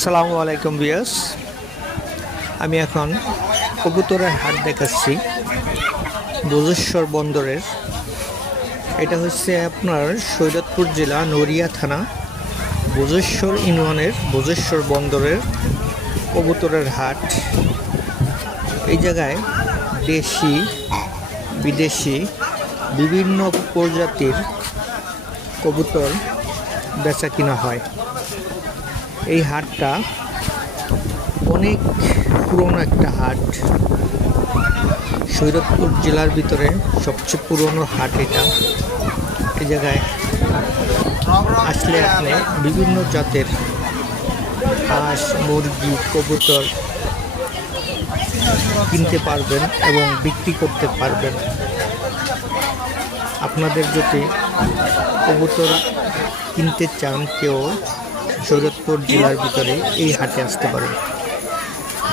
আসসালামু আলাইকুম বিয়াস। আমি এখন কবুতরের হাট দেখাচ্ছি বজেশ্বর বন্দরের। এটা হচ্ছে আপনার সৈয়দপুর জেলা নড়িয়া থানা বজেশ্বর ইউনিয়নের বজেশ্বর বন্দরের কবুতরের হাট। এই জায়গায় দেশি বিদেশি বিভিন্ন প্রজাতির কবুতর বেচা কিনা হয়। এই হাটটা অনেক পুরনো একটা হাট, সৈয়দপুর জেলার ভিতরে সবচেয়ে পুরনো হাট এটা। এই জায়গায় আসলে আপনি বিভিন্ন জাতের হাঁস, মুরগি, কবুতর কিনতে পারবেন এবং বিক্রি করতে পারবেন। আপনাদের যদি কবুতর কিনতে চান কেউ, সৈয়দপুর জেলার ভিতরে এই হাটে আসতে পারেন।